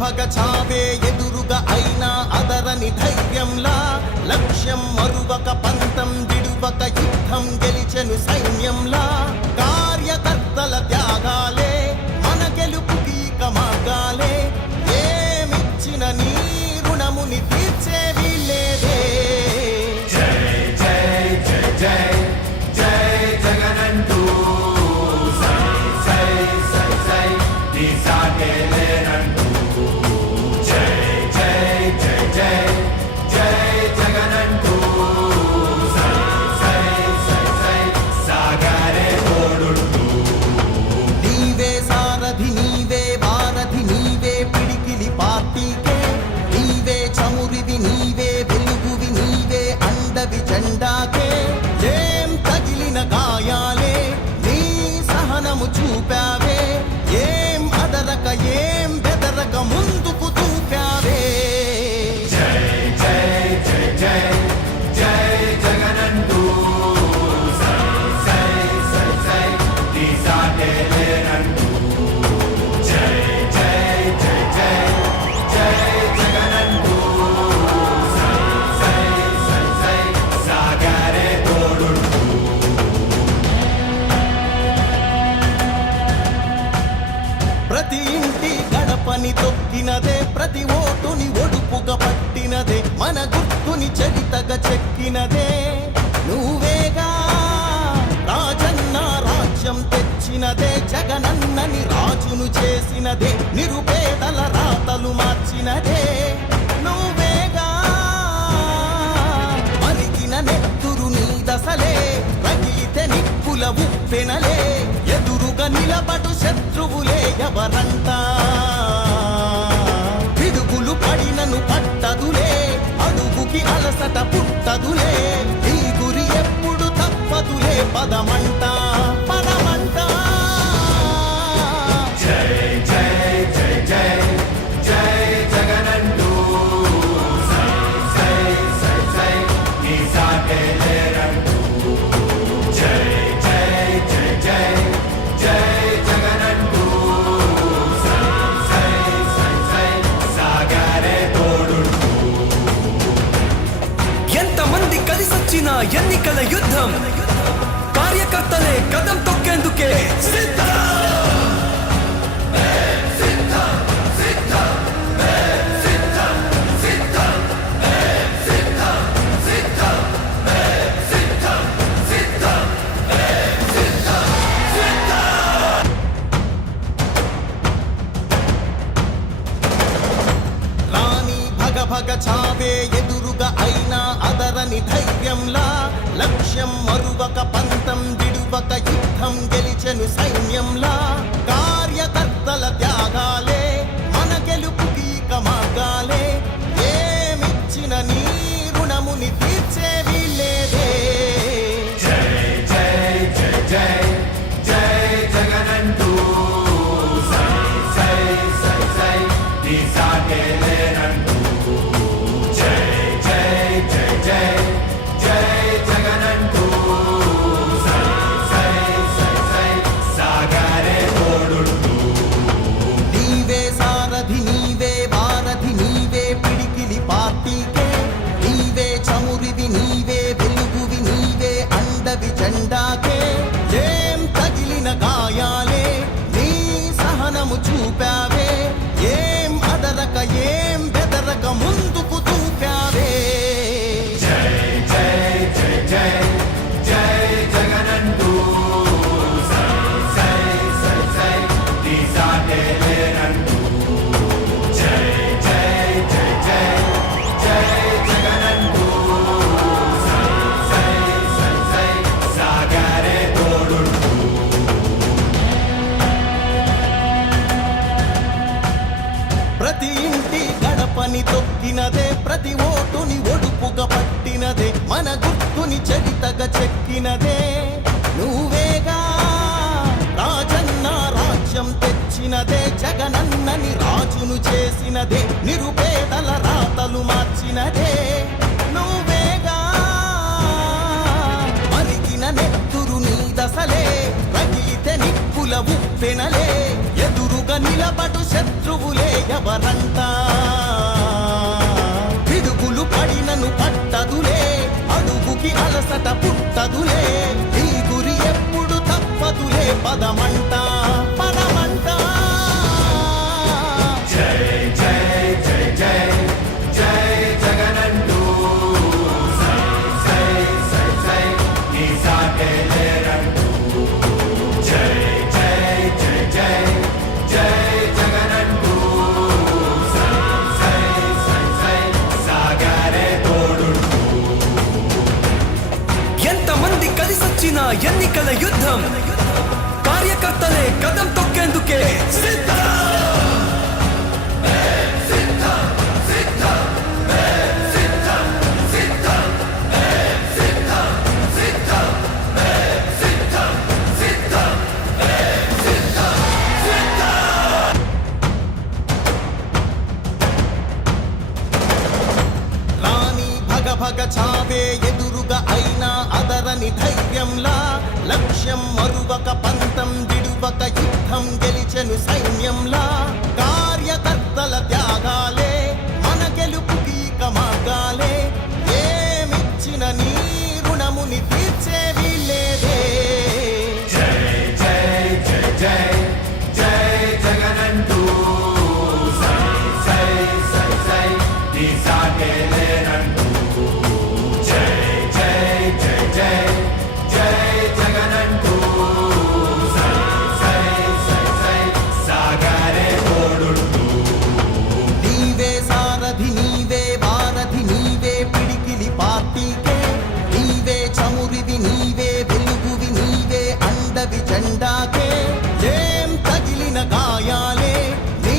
భగ చావే ఎదురుగా అయినా అదరని ధైర్యంలా లక్ష్యం మరువక పంతం విడువక యుద్ధం గెలిచెను సైన్యంలా కార్యకర్తల త్యాగాలే మన గెలుపుకి మార్గాలే ఏమిచ్చిన నీ రుణముని తీర్చేవి లేదే జై జై జై జై జై జగనంటూ సై సై సై సై నీ సాటే లేనంటూ జై జై జై జై జై జగనంటూ సై సై సై సై సాగరే తోడుంటూ నీవే సారథి నీవే వారధి నీవే పిడికిలి పార్టీకే నీవే చమురివి నీవే వెలుగువి నీవే అండవి జెండాకే ఏం తగిలిన గాయాలే నీ సహనము చూపావే ఏం అదరక ఏం బెదరక ముందుకు చూపావే జై జై జై జై జై జగనంటూ సై సై సై సై నీ సాటే లేనంటూ జై జై జై జై జై జగనంటూ సై సై సై సై సాగరే తోడుంటూ ప్రతి ఇంటి గడపని తొక్కినదే ప్రతి ఓటుని ఒడుపుగా పట్టినదే మన గుర్తుని చరితగా చెక్కినదే నువ్వేగా రాజన్న రాజ్యం తెచ్చినదే జగనన్నని రాజును చేసినదే నిరుపేదల రాతలు మార్చినదే నువ్వేగా మరిగిన నెత్తురు నీ దశలే రగిలితే నిప్పుల ఉప్పెనలే ఎదురుగా నిలబడు శత్రువులే ఎవరంతా పిడుగులు పడినను పట్టదులే అడుగుకి అలసట పుట్టదులే ఈ గురి ఎప్పుడు తప్పదులే పదమంట పదమంట జై జై జై జై జై జగనంటూ సై సై సై సై నీ సాటే లేనంటూ జై జై జై జై జై జగనంటూ సై సై సై సై సాగరే తోడుంటూ ఎంతమంది కలిసొచ్చిన ఎన్నికల యుద్ధం కార్యకర్తలే కదం తొక్కేందుకే సిద్ధం రాణి భగ భగ చావే ఎదురుగా అయినా అదరని ధైర్యంలా లక్ష్యం మరువక పంతం విడువక యుద్ధం గెలిచెను సైన్యంలా కార్యకర్తల త్యాగాలే మన గెలుపుకి మార్గాలే ఏమిచ్చిన నీ రుణముని తీర్చేవి లేదే జై జై జై జై జై జగనంటూ సై సై సై సై నీ సాటే లేనంటూ జై జై జై జై జై జగనంటూ సై సై సై సై సాగరే తోడుంటూ నీవే సారథి నీవే వారధి నీవే పిడికిలి పార్టీకే నీవే చమురివి నీవే వెలుగువి నీవే అండవి జెండాకే ఏం తగిలిన గాయాలే నీ సహనము చూపావే ఏం అదరక ఏం బెదరక ముందుకు చూపావే జై జై జై జై జై జగనంటూ సై సై సై సై నీ సాటే లేనంటూ జై జై జై జై జై జగనంటూ సై సై సై సై సాగరే తోడుంటూ ప్రతి ఇంటి గడపని తొక్కినదే ప్రతి ఓటుని ఒడుపుగా పట్టినదే మన గుర్తుని చరితగా చెక్కినదే నువ్వేగా రాజన్న రాజ్యం తెచ్చినదే జగనన్నని రాజును చేసినదే నిరుపేదల రాతలు మార్చినదే నువ్వేగా మరిగిన నెత్తురు నీ దశలే రగిలితే నిప్పుల ఉప్పెనలే ఎదురుగా నిలబడు శత్రువులే ఎవరంట పిడుగులు పడినను పట్టదులే అడుగుకి అలసట పుట్టదులే ఈ గురి ఎప్పుడు తప్పదులే పదమంట పదమంట జై జై జై జై జై జగనంటూ సై సై సై సై నీ సాటే లేరంటూ జై జై జై జై జై జగనంటూ సై సై సై సై సాగరే తోడుంటూ ఎంతమంది కలిసొచ్చిన ఎన్నికల యుద్ధం కార్యకర్తలే కదం తొక్కేందుకే సిద్ధం భగ చావే ఎదురుగా అయినా అదరని ధైర్యంలా లక్ష్యం మరువక పంతం విడువక యుద్ధం గెలిచెను సైన్యంలా కార్యకర్తల త్యాగాలే మన గెలుపుకి ఇక మార్గాలే ఏమిచ్చిన నీ రుణముని తీర్చేవి లేదే జై జై జై జై జై జగనంటూ సై సై సై సై నీ సాటే లేరంటూ జై జై జై జై జై జగనంటూ సై సై సై సై సాగరే తోడుంటూ నీవే సారథి నీవే వారధి నీవే పిడికిలి పార్టీకే నీవే చమురివి నీవే వెలుగువి నీవే అండవి జెండాకే ఏం తగిలిన గాయాలే నీ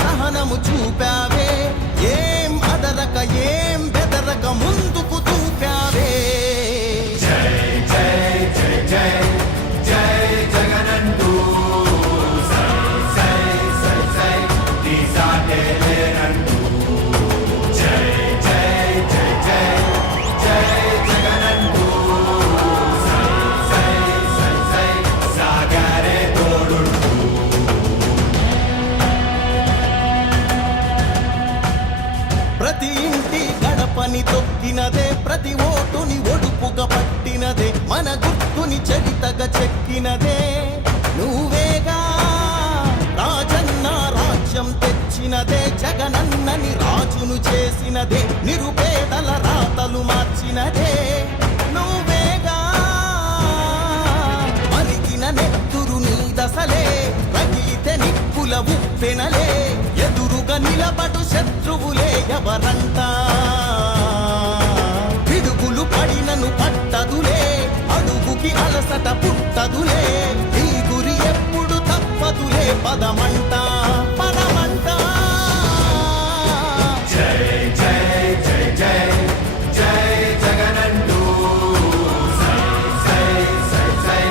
సహనము చూపావే ఏం అదరక ఏం బెదరక ముందుకు చూపావే జై జై జై జై జై జగనంటూ సై సై సై సై నీ సాటే లేరంటూ జై జై జై జై జై జగనంటూ సై సై సై సై సాగరే తోడుంటూ ప్రతి ఇంటి గడపని తొక్కినదే ప్రతి ఓటుని ఒడుపుగా పట్టినదే మన గుర్తుని చరితగా చెక్కినదే నువ్వేగా రాజన్న రాజ్యం తెచ్చినదే జగనన్నని రాజును చేసినదే నిరుపేదల రాతలు మార్చినదే నువ్వేగా మరిగిన నెత్తురు నీ దశలే రగిలితే నిప్పుల ఉప్పెనలే ఎదురుగా నిలబడు శత్రువులే ఎవరంట పిడుగులు పడినను పట్టదులే అడుగుకి అలసట పుట్టదులే ఈ గురి ఎప్పుడు తప్పదులే పదమంట పదమంట జై జై జై జై జై జగనంటూ సై సై సై సై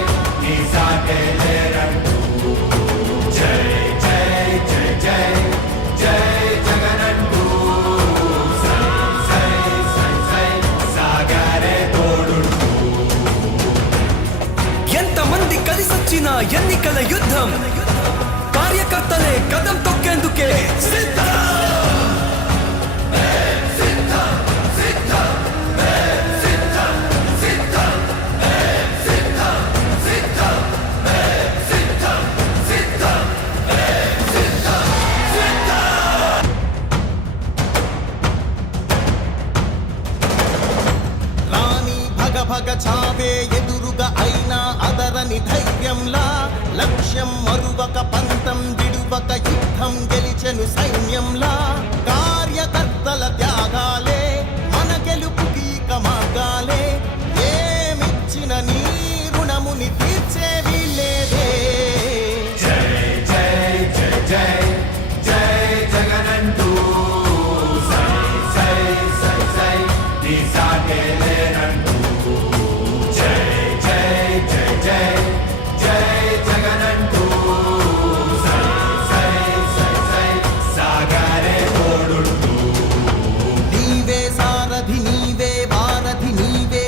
నీ సాటే లేరంటూ జై జై జై జై జై జగనంటూ సై సై సై సై సాగరే తోడుంటూ ఎంతమంది కలిసొచ్చిన ఎన్నికల యుద్ధం కార్యకర్తలే కదం తొక్కేందుకే సిద్ధం రాణి భగ చావే ఎదురుగా అయినా అదరని ధైర్యంలా లక్ష్యం మరువక పంతం విడువక యుద్ధం గెలిచెను సైన్యంలా కార్యకర్తల త్యాగాలే మన గెలుపుకి ఇక మార్గాలే ఏమిచ్చిన నీ రుణముని తీర్చేవి లేదే జై జై జై జై జై జగనంటూ సై సై సై సై నీ సాటే లేరంటూ జై జై జై జై జై జగనంటూ సై సై సై సై సాగరే తోడుంటూ నీవే సారథి నీవే వారధి నీవే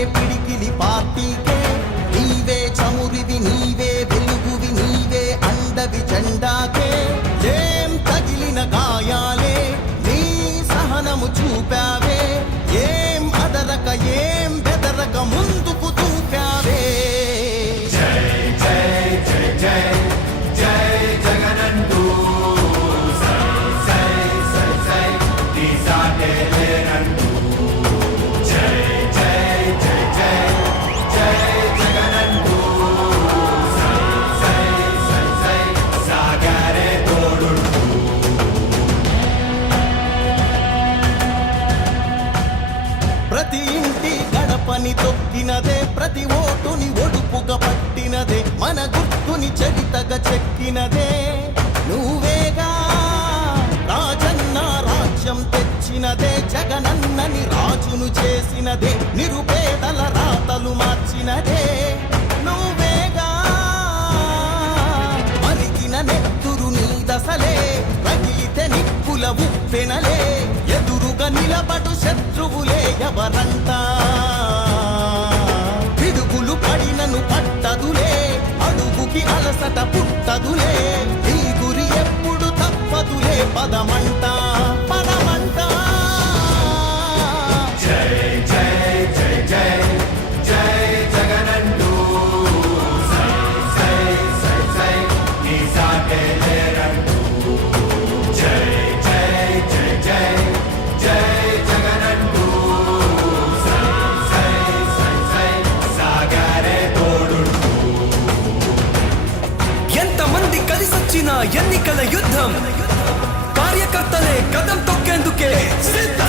మన గుర్తుని చరితగా చెక్కినదే నువ్వేగా రాజన్న రాజ్యం తెచ్చినదే జగనన్నని రాజును చేసినదే నిరుపేదల రాతలు మార్చినదే నువ్వేగా మరిగిన నెత్తురు నీ దశలే రగిలితే నిప్పుల ఉప్పెనలే ఎదురుగా నిలబడు శత్రువులే ఎవరంతా పిడుగులు పడినను పట్టదులే అడుగుకి అలసట పుట్టదులే ఈ గురి ఎప్పుడు తప్పదులే పదమంట పదమంట జై జై జై జై జై జగనంటూ సై సై సై సై నీ సాటే లేరంటూ జై జై జై జై జై జగనంటూ సై సై సై సై సాగరే తోడుంటూ ఎంతమంది కలిసొచ్చిన ఎన్నికల యుద్ధం కార్యకర్తలే కదం తొక్కేందుకే సిద్ధం